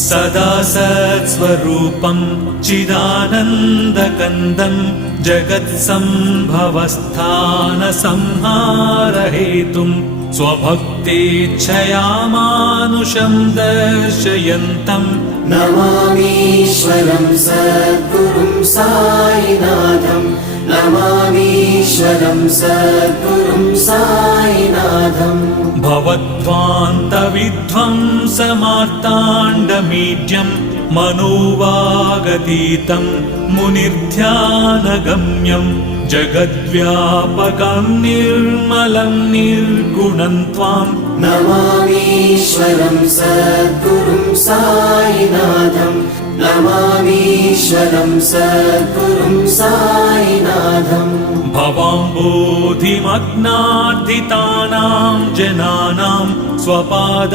सदा सत्स्वरूपं चिदानन्दकन्दं जगत्सम्भवस्थानसंहारहेतुं स्वभक्तेच्छया मानुषं दर्शयन्तम् नमामीश्वरं सद्गुरुं साईनाथं नमामीश्वरं सद्गुरुं साईनाथम् भवद्ध्वान्तविध्वंसमार्ताण्डमीड्यं मनोवागतीतं मुनिर्ध्यानगम्यं जगद्व्यापकं निर्मलं निर्गुणं त्वां नमामीश्वरं सद्गुरुं साईनाथं नमामीश्वरं सद्गुरुं साईनाथम् भवाम्बोधिमग्नार्दितानां जनानां स्वपादाश्रितानां